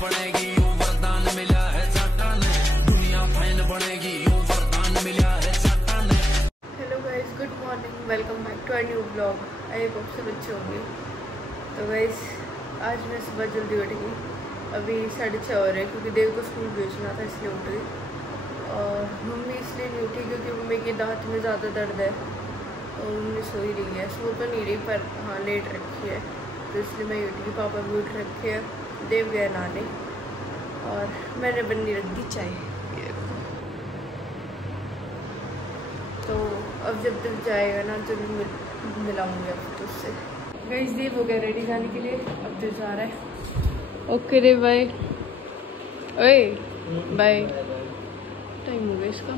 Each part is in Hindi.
बनेगी यूं वरदान मिला है जाटा ने, दुनिया फैन बनेगी यूं वरदान मिला है जाटा ने। Hello guys, good morning, welcome back to our new blog. I hope सब अच्छे होंगे। तो गाइस आज मैं सुबह जल्दी उठ गई, अभी 6:30 हो रहे हैं क्योंकि देव को स्कूल भेजना था इसलिए उठ गई। और मम्मी इसलिए नहीं उठी क्योंकि मम्मी के दांत में ज़्यादा दर्द है और मम्मी सो ही रही है। सो तो नहीं रही पर हाँ लेट रखी है, तो इसलिए मैं उठ गई। पापा भी उठ रखे हैं, देव गया नहाने और मैंने बननी रख दी चाय। तो अब जब तक जाएगा ना तो मिलाऊंगी अब तो उससे। गाइस देव हो गया रेडी जाने के लिए, अब तो जा रहा है। ओके रे बाय, ओए बाय, टाइम हो गया इसका।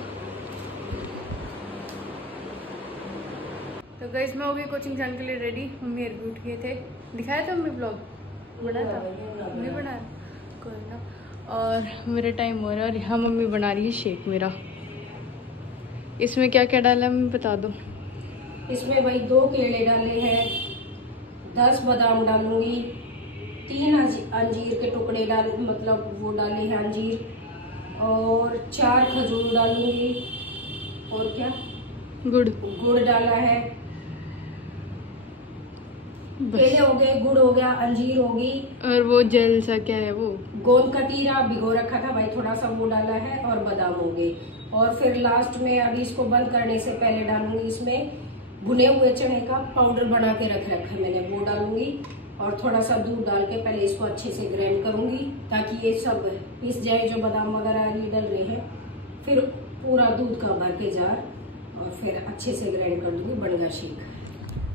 तो गाइस मैं हो गई कोचिंग जाने के लिए रेडी। मम्मी यार भी उठ गए थे, दिखाया था मम्मी ब्लॉग बना था, मम्मी बनाया कोई ना। और मेरा टाइम हो रहा है और यहाँ मम्मी बना रही है शेक मेरा। इसमें क्या क्या डाला है मम्मी बता दो। इसमें भाई 2 केले डाले हैं, 10 बादाम डालूंगी, 3 अंजीर के टुकड़े डाल मतलब वो डाले हैं अंजीर, और 4 खजूर डालूंगी, और क्या गुड़ डाला है। केले हो गए, गुड़ हो गया, अंजीर होगी, और वो जेल सा क्या है वो गोंद कतीरा भिगो रखा था भाई थोड़ा सा, वो डाला है, और बादाम हो गए। और फिर लास्ट में अभी इसको बंद करने से पहले डालूंगी इसमें भुने हुए चने का पाउडर बना के रख रखा है मैंने, वो डालूंगी। और थोड़ा सा दूध डाल के पहले इसको अच्छे से ग्राइंड करूंगी ताकि ये सब पिस जाए जो बादाम वगैरह ये डल रहे हैं। फिर पूरा दूध का भर के जार और फिर अच्छे से ग्राइंड कर दूंगी, बन गया शेक।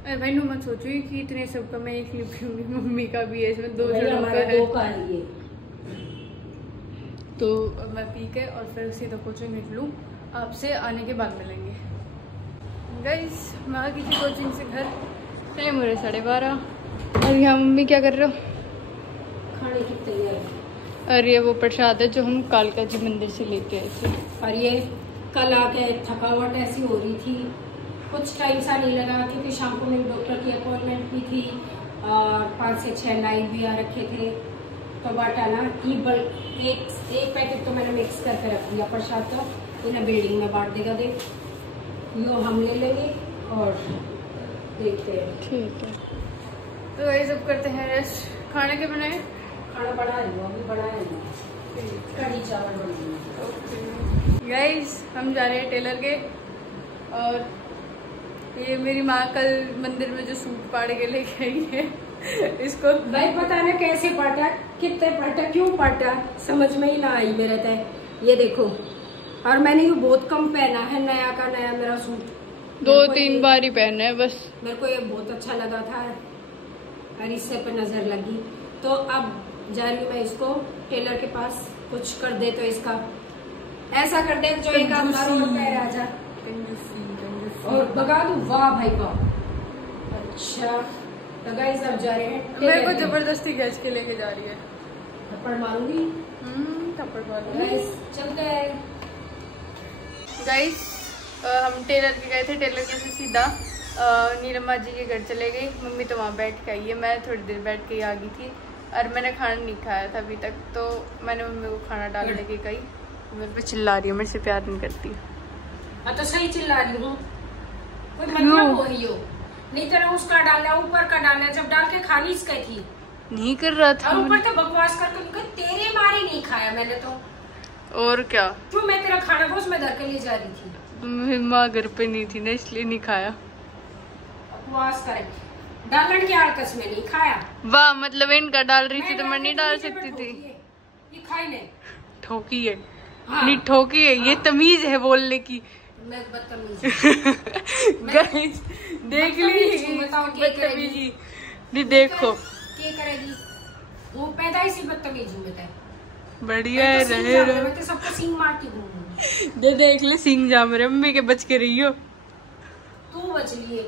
अरे भाई नो मत सोचो कि इतने सबका मैं एक लिप पीऊंगी, मम्मी का भी है इसमें 2 जनों का है। तो अब मैं पी के और फिर सीधा कोचिंग निकलूँ, आपसे आने के बाद मिलेंगे। गाइस मैं आ गई थी कोचिंग से घर, टाइम हो रहा है 12:30। और यहाँ मम्मी क्या कर रहे हो? खाने की तैयारी। और ये वो प्रसाद है जो हम कालका जी मंदिर से लेके आए थे। और ये कल आके थकावट ऐसी हो रही थी, कुछ टाइम सा नहीं लगा क्योंकि शाम को मेरी डॉक्टर की अपॉइंटमेंट भी थी और 5 से 6 लाइन भी आ रखे थे। तो बाटा ना एक पैकेट तो मैंने मिक्स करके रख दिया प्रसाद का, इन्हें बिल्डिंग में बांट देगा दे, यो हम ले लेंगे और देखते हैं। ठीक है तो ये सब करते हैं रेस्ट। खाने के बनाए? खाना बना रही हूँ, अभी बनाया नहीं, कढ़ी चावल बनाएंगे। गाइस हम जा रहे हैं टेलर के, और ये मेरी माँ कल मंदिर में जो सूट पाड़ के लेके आई है इसको भाई पता ना कैसे पाटा, कितने पाटा, क्यों पाटा, समझ में ही ना आई मेरे तय। ये देखो, और मैंने ये बहुत कम पहना है, नया का नया मेरा सूट 2-3 बार ही पहना है बस। मेरे को ये बहुत अच्छा लगा था और इससे पे नजर लगी, तो अब जा रही हूँ मैं इसको टेलर के पास, कुछ कर दे तो इसका ऐसा कर दे जो एक पैर आ जा और भगा दूं। वाह भाई वाह, अच्छा। तो गाइस अब जा रहे हैं, मेरे को जबरदस्ती खींच के लेके जा रही है। थप्पड़ मारूंगी, थप्पड़ मारूंगी। गाइस चलते हैं। गाइस हम टेलर के गए थे, टेलर के से सीधा नीलम्मा जी के घर चले गई। मम्मी तो वहाँ बैठ के आई है, मैं थोड़ी देर बैठ के ही आ गई थी और मैंने खाना नहीं खाया था अभी तक। तो मैंने मम्मी को खाना डालने की कही, मेरे पे चिल्ला रही है, मेरे से प्यार नहीं करती। तो सही चिल्ला रही हूँ, कोई मतलब हो ही हो नहीं, तेरा उसका डालना ऊपर का डालना, जब डाल के खाली इसका थी नहीं कर रहा था, और ऊपर तो बकवास करके तेरे मारे नहीं खाया मैंने तो। और क्या, क्यों, मैं तेरा खाना को उसमें धर के ले जा रही थी, माँ घर पे नहीं थी ना इसलिए नहीं खाया। बकवास करे, डालन की आड़कस में नहीं खाया। वाह, मतलब इनका डाल रही थी तो मैं नहीं डाल सकती थी। ये खाई नहीं, ठोकी है। हाँ। नहीं ठोकी है, ये तमीज है बोलने की। मैं बदतमीज गाइस देख ली बदतमीजी, नहीं देखो क्या करेगी वो, पैदा इसी बदतमीज हूँ मैं। बढ़िया है, रहे मैं तो सबको सींग मारती हूँ। देख ले सिंह जाम रहे, मम्मी के बच के रही हो, तू बच लिए,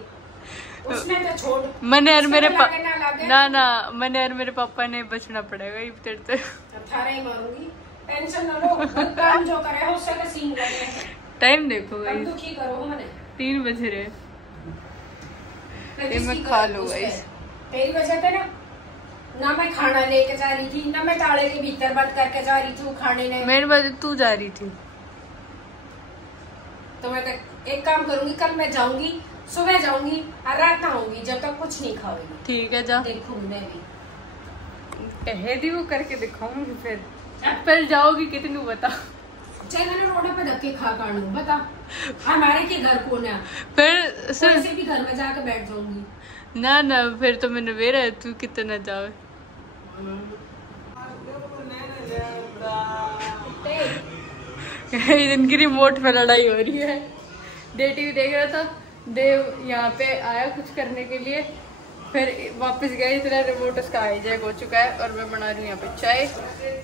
उसने तो छोड़। मैंने और मेरे ना मैंने और मेरे पापा ने बचना पड़ेगा तेरे से। 18 ही मारूंगी, टेंशन ना लो, काम जो करे उससे तो सींग लगे। टाइम देखो गाइस, दुखी करो मैंने, 3 बज रहे, मैं खा लो गाइस। तेरी वजह से ना ना मैं खाना लेके जा रही थी, ना मैं ताले के भीतर बंद करके जा रही थी खाने ने। मेरे बाद तू जा रही थी। तो मैं एक काम करूंगी, कल मैं जाऊंगी, सुबह जाऊंगी और रात ना आऊंगी जब तक कुछ नहीं खाऊंगी। ठीक है, जा। देखूंगी मैं भी कहे दी वो करके दिखाऊंगी। फिर एप्पल जाओगी कितनी बता। चाहे मैंने रोड पे धक्के खा काटू बता, हमारे के घर कौन है? फिर से भी घर में जाकर बैठ जाऊंगी। ना ना, फिर तो मैंने वेरा है, तू कितना जावे। इनकी रिमोट पे लड़ाई हो रही है। डे टीवी देख रहा था, देव यहाँ पे आया कुछ करने के लिए, फिर वापस गए, इतना रिमोट उसका हाईजैक हो चुका है। और मैं बना रही हूँ यहाँ पे चाय।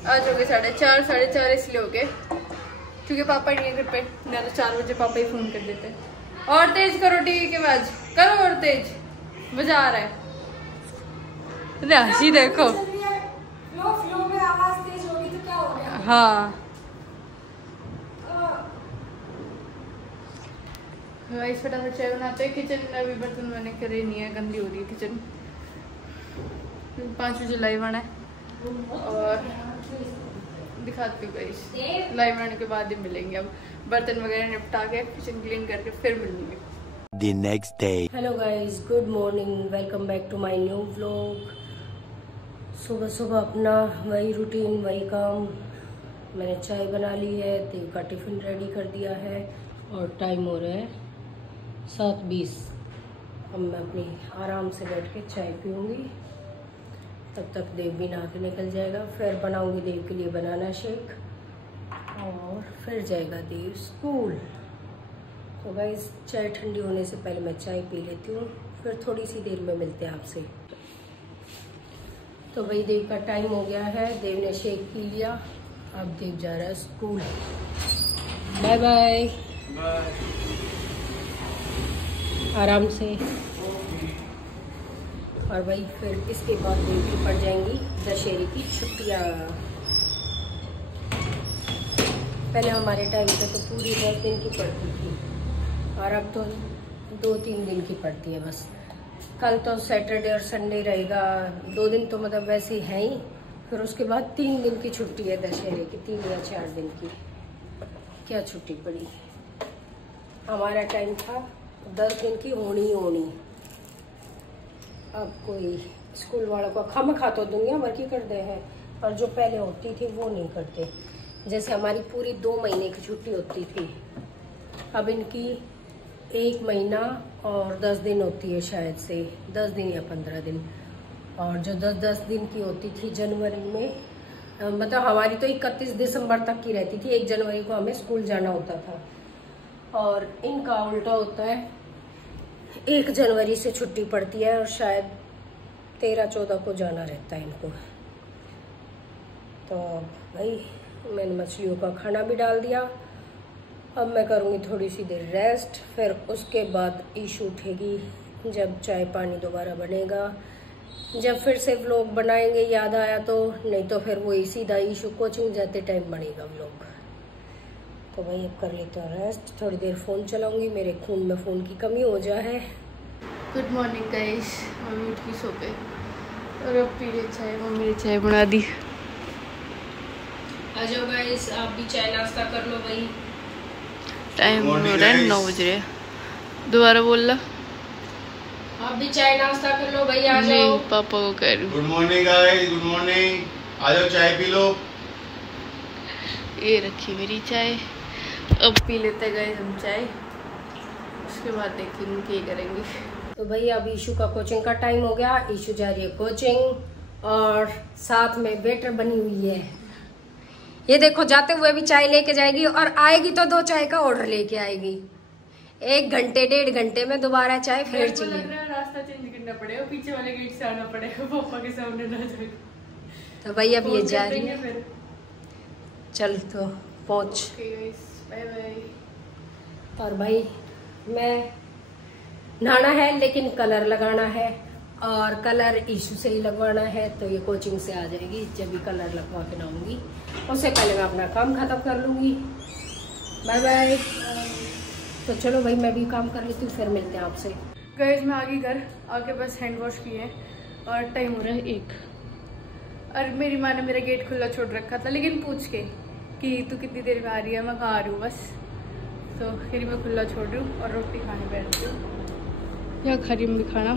आज हो गए 4:30 4:30 इसलिए हो गए क्योंकि पापा नहीं है घर पे, नहीं तो 4 बजे पापा ही फोन कर देते। और तेज करो टीवी के आवाज, करो और तेज, मजा आ रहा है। हंसी देखो। फ्लो में आवाज तेज होगी तो क्या हो गया? हाँ गाइस, फटाफट चाय बनाते हैं। किचन में अभी बर्तन मैंने करे नहीं है, गंदी हो रही है किचन। 5 बजे लाइव आना है और दिखाती हूँ गाइस। लाइव आने के बाद ही मिलेंगे। अब बर्तन वगैरह निपटा के किचन क्लीन करके फिर मिलेंगे। The next day. Hello guys, good morning, welcome back to my new vlog. सुबह सुबह अपना वही रूटीन, वही काम। मैंने चाय बना ली है, देव का टिफिन रेडी कर दिया है और टाइम हो रहा है 7:20। अब मैं अपनी आराम से बैठ के चाय पीऊँगी, तब तक देव भी नहा के निकल जाएगा। फिर बनाऊँगी देव के लिए बनाना शेक और फिर जाएगा देव स्कूल। तो गाइस, चाय ठंडी होने से पहले मैं चाय पी लेती हूँ, फिर थोड़ी सी देर में मिलते हैं आपसे। तो भाई देव का टाइम हो गया है, देव ने शेक पी लिया, अब देव जा रहा है स्कूल। बाय बाय, आराम से। और भाई फिर इसके बाद देव की पड़ जाएंगी दशहरे की छुट्टियाँ। पहले हमारे टाइम पे तो पूरी 10 दिन की पड़ती थी और अब तो 2-3 दिन की पड़ती है बस। कल तो सैटरडे और संडे रहेगा, 2 दिन तो मतलब वैसे है ही। फिर उसके बाद 3 दिन की छुट्टी है दशहरे की, 3 या 4 दिन की। क्या छुट्टी पड़ी। हमारा टाइम था 10 दिन की होनी। अब कोई स्कूल वालों का खामखा तो दुनिया भर की करते हैं, और जो पहले होती थी वो नहीं करते। जैसे हमारी पूरी 2 महीने की छुट्टी होती थी, अब इनकी 1 महीना और 10 दिन होती है, शायद से 10 दिन या 15 दिन। और जो 10-10 दिन की होती थी जनवरी में, मतलब हमारी तो 31 दिसंबर तक की रहती थी। 1 जनवरी को हमें स्कूल जाना होता था, और इनका उल्टा होता है, 1 जनवरी से छुट्टी पड़ती है और शायद 13-14 को जाना रहता है इनको। तो भाई मैंने मछलियों का खाना भी डाल दिया। अब मैं करूँगी थोड़ी सी देर रेस्ट, फिर उसके बाद ईशू उठेगी जब चाय पानी दोबारा बनेगा। जब फिर से व्लॉग बनाएंगे याद आया तो, नहीं तो फिर वही सीधा ईशू कोचिंग जाते टाइम बनेगा व्लॉग। तो भाई अब कर लेते हैं रेस्ट, थोड़ी देर फ़ोन चलाऊंगी, मेरे खून में फ़ोन की कमी हो जाए। गुड मॉर्निंग गाइस, मम्मी उठ की सो पे और अब पी रही चाय। मम्मी ने चाय बना दी। आ जाओ गाइस, आप भी चाय नाश्ता कर लो भाई। टाइम हो रहा है 9 बज रहे। दोबारा बोल ला। आप भी चाय नाश्ता कर लो भाई, आ जाओ। नहीं, पापा को कह रही हूँ। Good morning guys, good morning. आ जाओ चाय पी लो। ये रखी मेरी चाय, अब पी लेते गए हम चाय, उसके बाद देखेंगे क्या करेंगे। तो भाई अब ईशू का कोचिंग का टाइम हो गया, ईशू जा रही है कोचिंग और साथ में वेटर बनी हुई है। ये देखो, जाते हुए भी चाय लेके जाएगी और आएगी तो 2 चाय का ऑर्डर लेके आएगी। 1 घंटे 1.5 घंटे में दोबारा चाय फिर चाहिए। रास्ता चेंज करना पड़ेगा, पीछे वाले गेट से आना पड़ेगा, पापा के सामने ना जाए। तो भाई अब ये जा रही है, चल तो पहुंच। Bye bye. और भाई मैं नहाना है, लेकिन कलर लगाना है, और कलर ईशू से ही लगवाना है। तो ये कोचिंग से आ जाएगी, जब भी कलर लगवा के नहाऊंगी, उससे पहले मैं अपना काम खत्म कर लूँगी। Bye bye. तो चलो भाई मैं भी काम कर लेती हूँ, फिर मिलते हैं आपसे। गाइस मैं आ गई घर, आके बस हैंड वॉश किए और टाइम हो रहा है 1। और मेरी माँ ने मेरा गेट खुला छोड़ रखा था, लेकिन पूछ के कि तू कितनी देर में आ रही है, मैं कहाँ आ रही हूँ बस। तो फिर मैं खुला छोड़ रही हूँ और रोटी खाने बैठ रही हूँ। यहाँ खा रही हूँ खाना,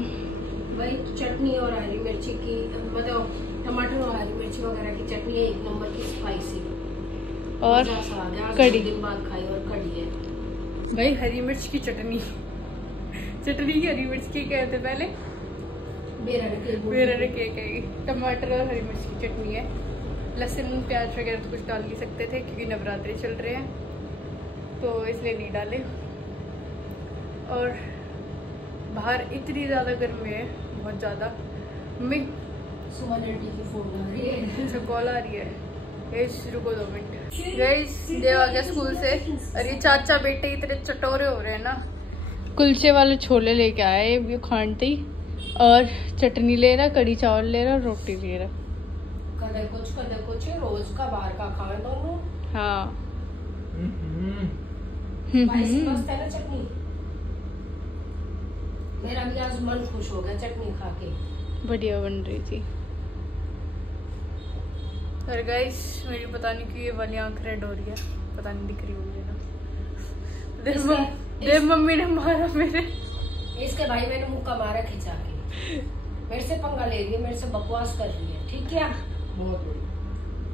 वही चटनी और हरी मिर्ची की, मतलब टमाटर और हरी मिर्ची वगैरह की चटनी है, 1 नंबर की स्पाइसी। और कड़ी दिन बाद खाई और कड़ी है भाई, हरी मिर्च की चटनी। चटनी की हरी मिर्च की कहते पहले, मेरा के टमाटर और हरी मिर्च की चटनी है। लहसुन प्याज वगैरह तो कुछ डाल नहीं सकते थे क्योंकि नवरात्रि चल रहे हैं, तो इसलिए नहीं डाले। और बाहर इतनी ज़्यादा गर्मी है, बहुत ज़्यादा। मैं अच्छा कॉल आ रही है, रुको 2 मिनट। गाइस देव आ गया स्कूल से, और ये चाचा बेटे इतने चटोरे हो रहे हैं ना। कुलचे वाले छोले लेके आए ये खानते ही, और चटनी ले रहा, कड़ी चावल ले रहा, रोटी ले रहा। कदे कुछ रोज का बाहर का खाए दोनों। हाँ मस्त है ना चटनी। मेरा भी आज मन खुश हो गया चटनी खा के, बढ़िया बन रही थी। और गाइस मेरी पता नहीं क्यों ये वाली आंख रेड हो रही है, पता नहीं दिख रही होगी ना। देव मम्मी ने मारा मेरे, इसके भाई मैंने मुक्का मारा खिंचा के, मेरे से पंगा ले रही है, मेरे से बकवास कर रही है। ठीक है,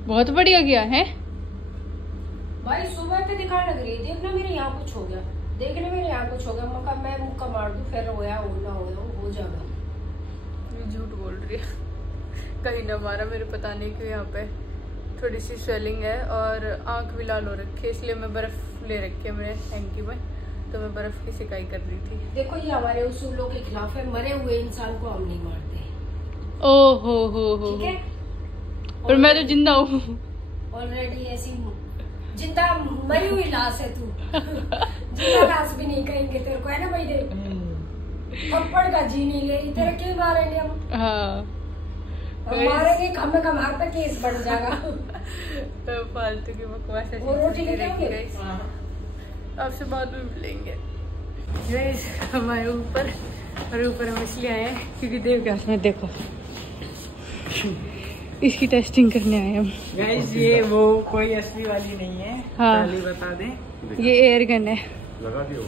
बहुत बढ़िया किया है भाई। सुबह पे दिखाने लग रही है, देखना मेरे यहाँ कुछ हो गया, देखने मेरे यहाँ कुछ हो गया, मैं मुक्का मार दूं, फिर रोया ना हो जाएगा। ये झूठ बोल रही है, कहीं ना मारा मेरे, पता नहीं क्यों। यहाँ पे थोड़ी सी स्वेलिंग है और आंख भी लाल हो रखी है, इसलिए मैं बर्फ ले रखी है मेरे हैंकी में, तो मैं बर्फ की सिकाई कर रही थी। देखो ये हमारे उसूलों के खिलाफ है, मरे हुए इंसान को हम नहीं मारते। ओ हो ठीक है, पर मैं तो जिंदा हूँ ऑलरेडी। ऐसी जिंदा मरी हुई लाश है तू। जिंदा लाश भी नहीं कहेंगे तेरे को, है ना भाई देव? थप्पड़ का जी नहीं ले रही, तेरे क्यों मारेंगे हम? हाँ मारेंगे, कम से कम हमारे पे केस बढ़ जाएगा। फालतू की बकवास है। वो रोटी लेके आपसे बाद में मिलेंगे। गाइस हमारे ऊपर, और ऊपर हम इसलिए आए हैं क्योंकि देव के हाथ में देखो, इसकी टेस्टिंग करने आए हम। गाइस ये वो कोई असली वाली नहीं है, हाँ पहले बता दें, ये एयर गन है। लगा दियो।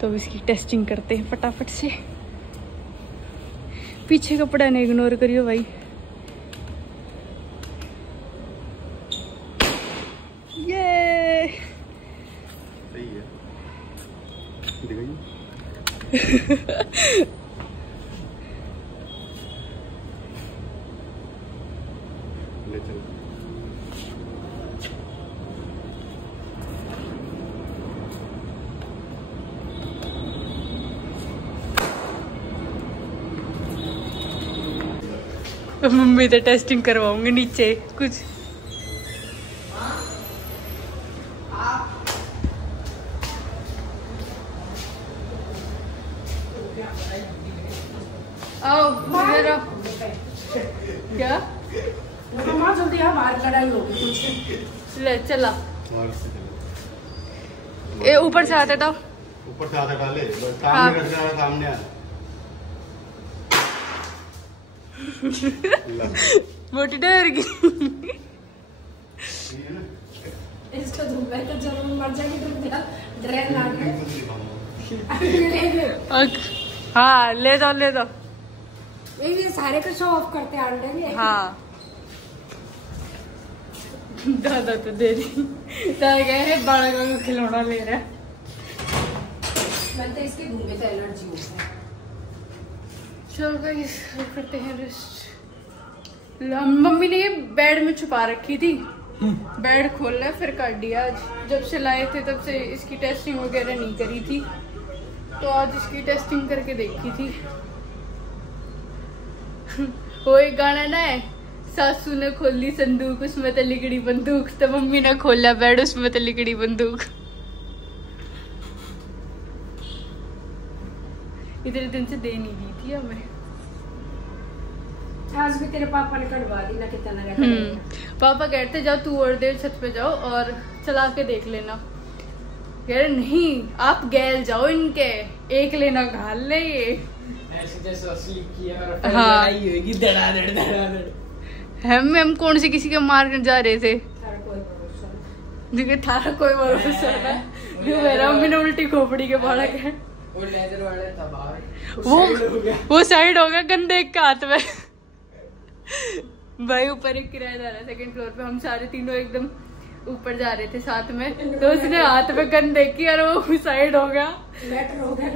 तो इसकी टेस्टिंग करते हैं फटाफट से। पीछे कपड़ा नहीं इग्नोर करियो भाई। ये सही है, दिखाइए। ले चल। मम्मी तो टेस्टिंग करवाऊंगी नीचे कुछ। आओ इधर आओ। क्या जल्दी हमारी लड़ाई होगी कुछ। ले चला, ये ऊपर से आते तो ऊपर से आधा डाले, बस सामने रख देना, सामने आ। मोटी डर गई। इसको धूपे तो जरूर मर जाएगी, ड्रेन ला के। हाँ ले जाओ ले जाओ। ये सारे को शो ऑफ करते हैं अंडे में। हाँ दादा तो दे रही, दादा कह रहे बालक को खिलौना ले रहा है। मैं तो इसके घूमे तो एलर्जी हो है। चलो गाइस करते हैं रेस्ट। मम्मी ने ये बेड में छुपा रखी थी, बेड खोलना है फिर काट दिया। आज जब से लाए थे तब से इसकी टेस्टिंग वगैरह नहीं करी थी, तो आज इसकी टेस्टिंग करके देखी थी। वो एक गाना ना है, सासू ने खोली संदूक उसमें तो लिकड़ी बंदूक, तो मम्मी ने खोला बेड उसमें तो लिकड़ी बंदूक। इतने दिन से दे नहीं दी थी हमें। आज भी तेरे पापा ने कटवा दी ना, कितना रहता। पापा कहते जाओ तू और देर छत पे जाओ और चला के देख लेना। कह रहे नहीं आप गैल जाओ, इनके एक लेना घाल ले। ये ऐसे जैसे असली किया और फिर हाँ। लड़ाई होगी धड़ाधड़। हम कौन से किसी के मारने जा रहे थे, थारा कोई भरोसा नहीं। देखिए थारा कोई भरोसा नहीं। ये मेरा मम्मी ने उल्टी खोपड़ी के बाड़ा के वो लेजर वाला था बाहर, वो साइड हो गया गंदे एक हाथ में। भाई ऊपर एक किराएदार है सेकंड फ्लोर पे, हम सारे तीनों एकदम ऊपर जा रहे थे साथ में, तो उसने हाथ में गन देखी और वो साइड हो गया। लेटर हो गया।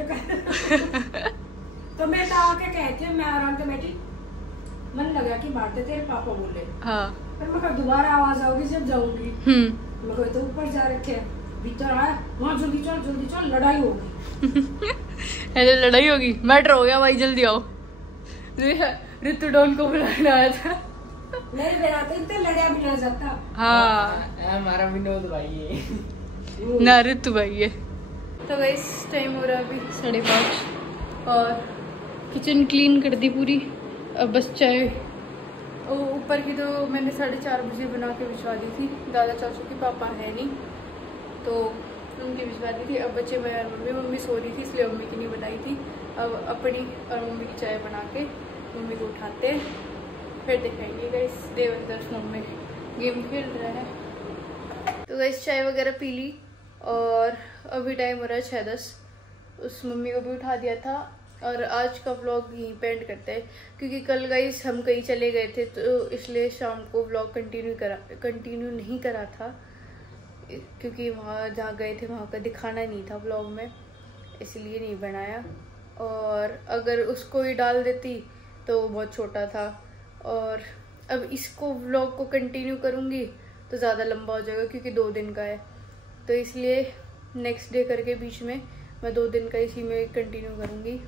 तो मैं तो आके कहती मैं आराम से बैठी, मन लगा कि बातें तेरे पापा बोले। हाँ। फिर मैं कहा दोबारा आवाज आओगी जब जाऊंगी। मैं कहा तो ऊपर जा रखे भीतर आया, वहाँ जल्दी चल लड़ाई होगी। ऐसे लड़ाई होगी, मैटर हो गया भाई जल्दी आओ। ऋतु डॉन को बुलाने आया था। नहीं बनाते तो लड़ाई भी ना जाता। हाँ हमारा विनोद भाई है ना, ऋतु भाई है। तो गाइस टाइम हो रहा है अभी 5:30 और किचन क्लीन कर दी पूरी। अब बस चाय ऊपर की तो मैंने 4:30 बजे बना के भिजवा दी थी। दादा चाचू के पापा है नहीं तो उनकी भिजवा दी थी। अब बच्चे मैं और मम्मी सो रही थी इसलिए मम्मी की नहीं बनाई थी। अब अपनी और मम्मी की चाय बना के मम्मी को उठाते हैं, फिर दिखाएंगे गाइस। देव इधर फोन में गेम खेल रहा है। तो गाइस चाय वगैरह पी ली और अभी टाइम हो रहा है 6:10। उस मम्मी को भी उठा दिया था और आज का व्लॉग यहीं पे एंड करते हैं क्योंकि कल गाइस हम कहीं चले गए थे तो इसलिए शाम को व्लॉग कंटिन्यू नहीं करा था क्योंकि वहाँ जहाँ गए थे वहाँ का दिखाना नहीं था व्लॉग में, इसलिए नहीं बनाया। और अगर उसको ही डाल देती तो बहुत छोटा था और अब इसको व्लॉग को कंटिन्यू करूँगी तो ज़्यादा लंबा हो जाएगा क्योंकि 2 दिन का है, तो इसलिए नेक्स्ट डे करके बीच में मैं 2 दिन का इसी में कंटिन्यू करूँगी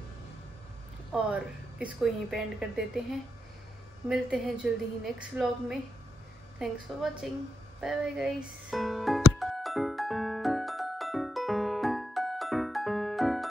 और इसको यहीं पे एंड कर देते हैं। मिलते हैं जल्दी ही नेक्स्ट व्लॉग में। Thanks for watching, bye bye guys.